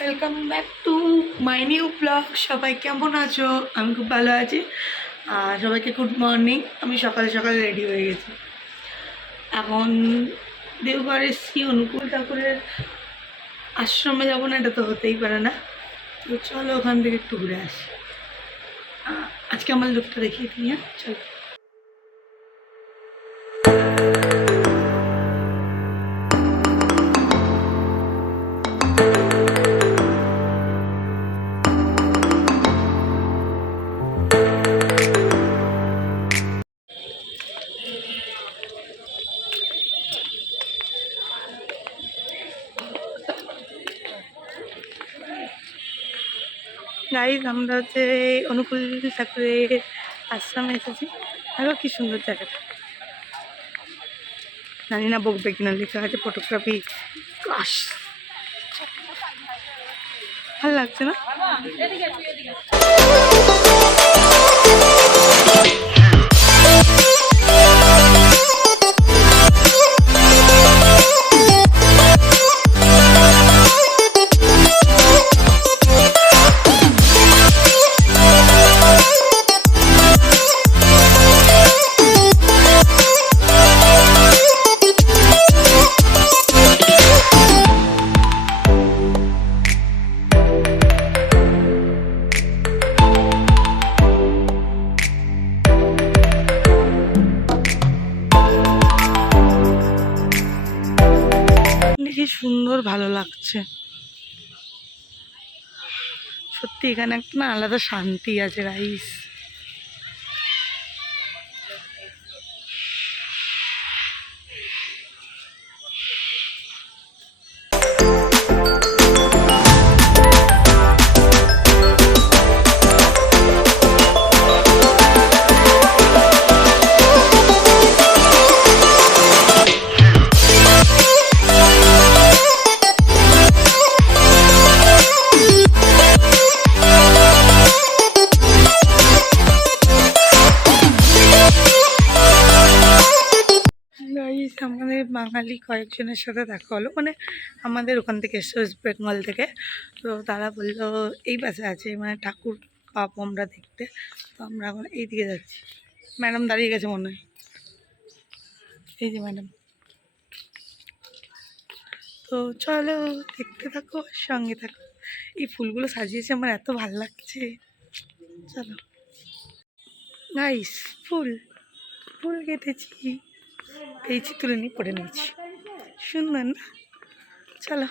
Welcome back to my new blog. সবাই কেমন আছো? আমি খুব ভালো আছি। আর সবাইকে গুড মর্নিং। আমি সকালে সকালে রেডি হয়ে গেছি। এখন দেওঘর এসেছি, অনুকূল ঠাকুরের আশ্রমে যাবো না, এটা তো হতেই পারে না। তো চলো ওখান থেকে একটু ঘুরে আসি। আজকে আমার লুকটা দেখিয়ে দিই। হ্যাঁ চলো। গাইজ আমরা হচ্ছে অনুকূল ঠাকুরের আশ্রমে এসেছি। দেখো কি সুন্দর জায়গাটা। জানি না বকবে কিনা, লেখা আছে ফটোগ্রাফি ক্লাস। ভালো লাগছে না? কি সুন্দর, ভালো লাগছে সত্যি। এখানে একটা না আলাদা শান্তি আছে গাইস। আমাদের বাঙালি কয়েকজনের সাথে দেখা হলো, মানে আমাদের ওখান থেকে এসছে, ওয়েস্ট বেঙ্গল থেকে। তো তারা বললো এই পাশে আছে, মানে ঠাকুর পাবো আমরা দেখতে। তো আমরা এখন এই দিকে যাচ্ছি। ম্যাডাম দাঁড়িয়ে গেছে মনে হয়, এই যে ম্যাডাম। তো চলো দেখতে থাকো, সঙ্গে থাকো। এই ফুলগুলো সাজিয়েছে, আমার এত ভালো লাগছে। চলো গাইস, ফুল ফুল কেটেছি, পেয়েছি, তুলে নিয়ে পরে নিয়েছি। সুন্দর না? চলো।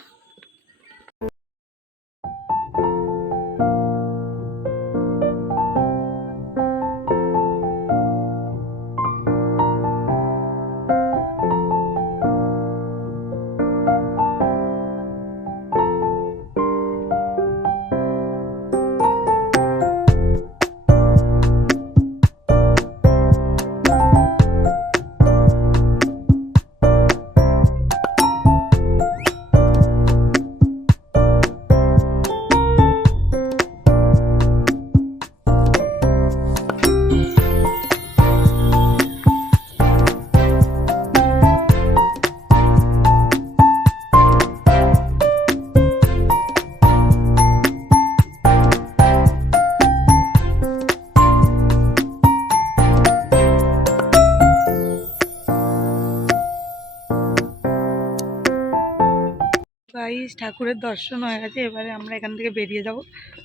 গাইস ঠাকুরের দর্শন হয়ে গেছে, এবারে আমরা এখান থেকে বেরিয়ে যাব।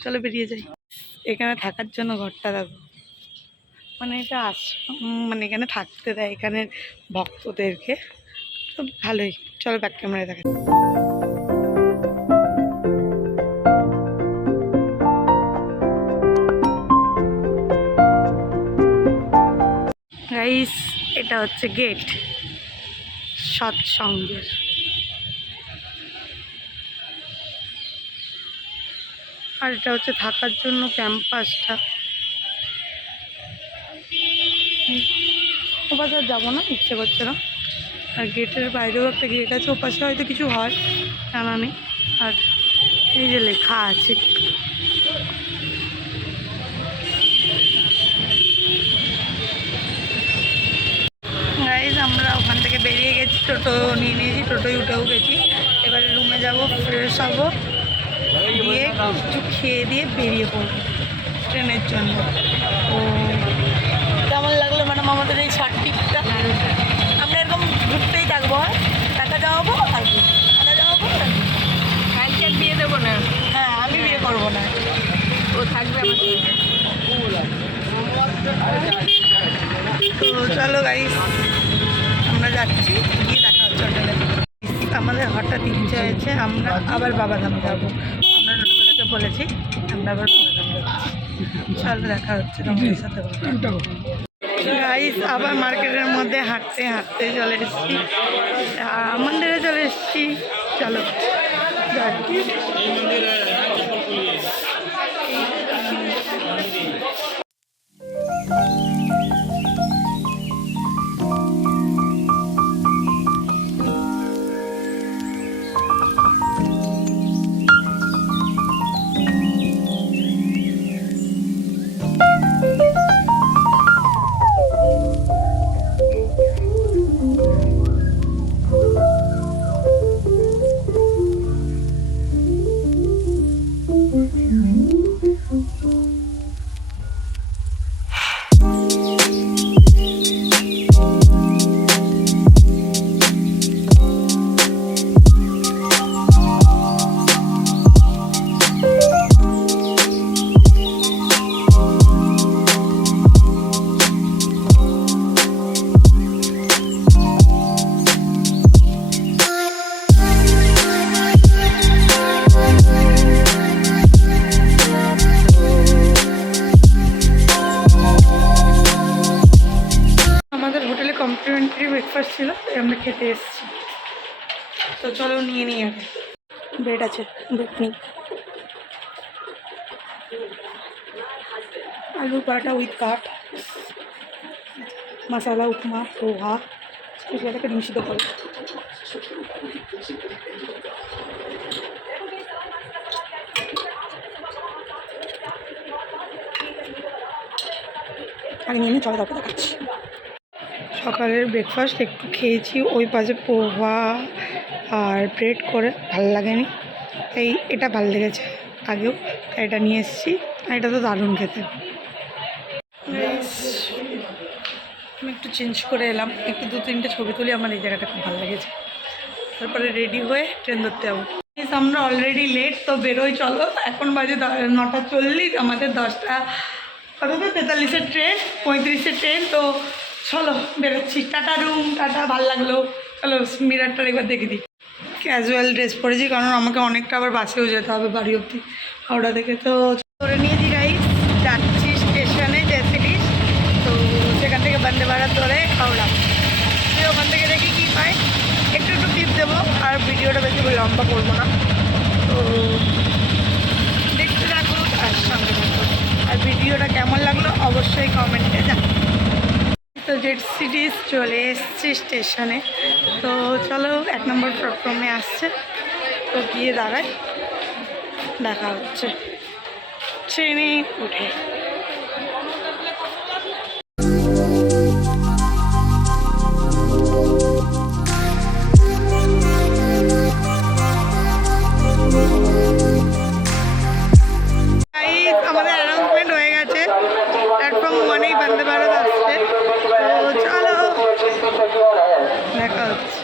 চলো বেরিয়ে যাই। এখানে থাকার জন্য ঘরটা দেখো, মানে এটা মানে এখানে থাকতে দেয় এখানের ভক্তদেরকে। তো ভালোই। চলো ব্যাক ক্যামেরায় দেখা। গাইস এটা হচ্ছে গেট সৎসঙ্গের। আর এটা হচ্ছে থাকার জন্য ক্যাম্পাসটা। ওপাশে আর যাবো না, ইচ্ছে করছে না। আর গেটের বাইরেও একটা গেট আছে, ওপাশে হয়তো কিছু হয়, জানা নেই। আর এই যে লেখা আছে, গাইজ আমরা ওখান থেকে বেরিয়ে গেছি, টোটো নিয়ে নিয়েছি, টোটোয় উঠেও গেছি। এবারে রুমে যাব, ফ্রেশ হবো, কিছু খেয়ে দিয়ে বেরিয়ে পড়বো ট্রেনের জন্য। তো কেমন লাগলো ম্যাডাম আমাদের এই শর্ট ট্রিপটা? আমরা এরকম ঘুরতেই থাকবো, টাকা জমাবো আর টাকা জমাবো আর কালকে আর বিয়ে দেবো না, হ্যাঁ আমি বিয়ে করবো না, ও থাকবে আমার সঙ্গে। তো চলো গাইস আমরা যাচ্ছি, গিয়ে দেখা হচ্ছে হোটেলে। আমাদের হঠাৎ ইচ্ছা হয়েছে আমরা আবার বাবাধাম যাবো। আমরা ছোটোবেলাকে বলেছি আমরা আবার বাবাধাম যাচ্ছি। চলো দেখা হচ্ছে তোমাদের সাথে। গাইস আবার মার্কেটের মধ্যে হাঁটতে হাঁটতে চলে এসেছি, মন্দিরে চলে এসেছি। চলো যাচ্ছি। কমপ্লিমেন্টারি ব্রেকফাস্ট ছিল, তাই আমরা খেতে এসেছি। তো চলো নিয়ে নিই আগে। ব্রেড আছে, ব্রেড নিই। আলু পরাঠা উইথ কাঠ, মশালা উপমা, পোহা, এটাকে ডিম সিদ্ধ করে। আগে নিয়ে নিই, চলো তারপর দেখাচ্ছি। সকালের ব্রেকফাস্ট একটু খেয়েছি, ওই পাশে পোহা আর ব্রেড করে, ভালো লাগেনি, তাই এটা ভালো লেগেছে আগেও, তাই এটা নিয়ে এসেছি। আর এটা তো দারুণ খেতে। আমি একটু চেঞ্জ করে এলাম, একটু 2-3টে ছবি তুলি, আমার এই জায়গাটা খুব ভালো লেগেছে। তারপরে রেডি হয়ে ট্রেন ধরতে যাবো। আমরা অলরেডি লেট, তো বেরোই চলো। এখন বাজে 9:40, আমাদের 10টা কত 43-এর ট্রেন, 35-এর ট্রেন। তো চলো বেরোচ্ছি। টাটা রুম, টাটা, ভালো লাগলো। চলো মিরারটার একবার দেখে দিই। ক্যাজুয়াল ড্রেস পরেছি, কারণ আমাকে অনেকটা আবার বাসেও যেতে হবে বাড়ি অবধি হাওড়া থেকে। তো করে নিয়েছি গাইস, যাচ্ছি স্টেশনে জেসিডিস। তো সেখান থেকে বন্দে ভারত ধরে হাওড়া। তো ওখান থেকে দেখি কী পাই, একটু একটু টিপ দেবো, আর ভিডিওটা বেশি লম্বা করবো না। তো দেখতে থাকো আর সঙ্গে থাকো। আর ভিডিওটা কেমন লাগলো অবশ্যই কমেন্টে জানাবো। তো জেসিডিস চলে এসছি স্টেশনে। তো চলো 1 নম্বর প্ল্যাটফর্মে আসছে, তো গিয়ে দাঁড়ায়, দেখা হচ্ছে ট্রেনে উঠে। আমাদের অ্যানাউন্সমেন্ট হয়ে গেছে, প্ল্যাটফর্ম 1-এই বন্দে ভারত আসছে। তো চলো দেখা হচ্ছে।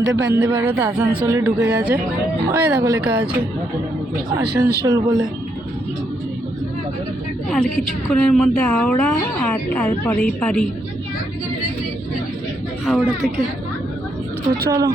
আমাদের বন্দে ভারত আসানসোলে ঢুকে গেছে। ওই দেখো লেখা আছে আসানসোল বলে। আর কিছুক্ষণের মধ্যে হাওড়া, আর তারপরেই পারি হাওড়া থেকে। তো চলো।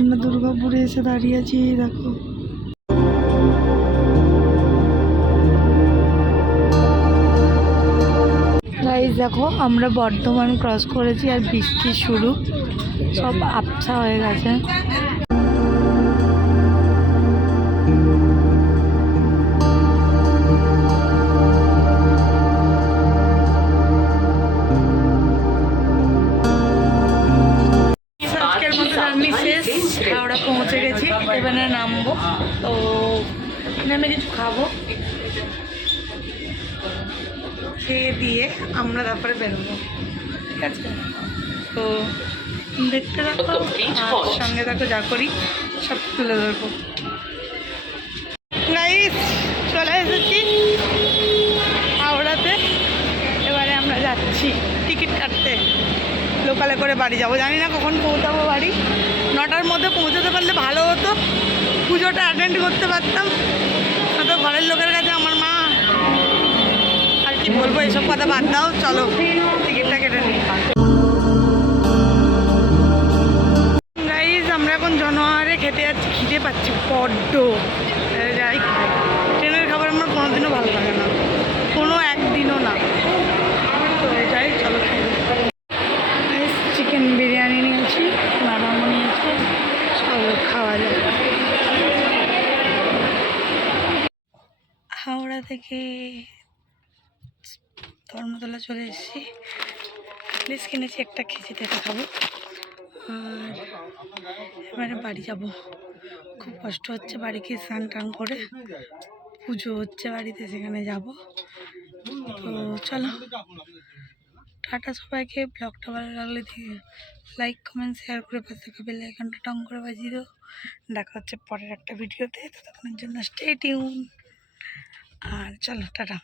আমরা দুর্গাপুরে এসে দাঁড়িয়ে আছি, দেখো। গাইস দেখো, আমরা বর্ধমান ক্রস করেছি আর বৃষ্টি শুরু, সব আবছা হয়ে গেছে। আজকের মতো জার্নি শেষ, হাওড়া পৌঁছে গেছি, এবারে নামবো। তো নেমে কিছু খাবো, খেয়ে দিয়ে আমরা তারপরে বেরোবো, ঠিক আছে? তো দেখতে থাকো, আর সঙ্গে থাকো, যা করি সব তুলে ধরবো। গাইস চলে এসেছি হাওড়াতে, এবারে আমরা যাচ্ছি টিকিট কাটতে, লোকালে করে বাড়ি যাবো। জানি না কখন পৌঁছাবো বাড়ি, 9টার মধ্যে পৌঁছাতে পারলে ভালো হতো, পুজোটা অ্যাটেন্ড করতে পারতাম। তো ঘরের লোকের কাছে আমার মা আর কি বলবো, এসব কথা বাদ দাও, চলো টিকিটটা কেটে নিই। গাইস আমরা এখন জনহারে খেতে যাচ্ছি, খিদে পাচ্ছি বড্ড। যাই খাই, ট্রেনের খাবার আমার কোনোদিনও ভালো লাগে না, কোনো একদিনও না। তো যাই, চলো খাই। চিকেন বিরিয়ানি নিয়েছি, ম্যাডামও নিয়েছে, চলো খাওয়া যায়। হাওড়া থেকে ধর্মতলা চলে এসেছি, প্লিজ কিনেছি একটা, খেঁচি থেকে খাবো। আর এবারে বাড়ি যাব, খুব কষ্ট হচ্ছে বাড়ি গিয়ে স্নান টান করে, পুজো হচ্ছে বাড়িতে, সেখানে যাব। তো চলো টাটা সবাইকে। ব্লগটা ভালো লাগলে লাইক কমেন্ট শেয়ার করে পাশে থাকা বেল আইকনটা টং করে বাজিয়ে দাও। দেখা হচ্ছে পরের একটা ভিডিওতে, ততক্ষণের জন্য স্টে টিউন। আর চলো টাটা।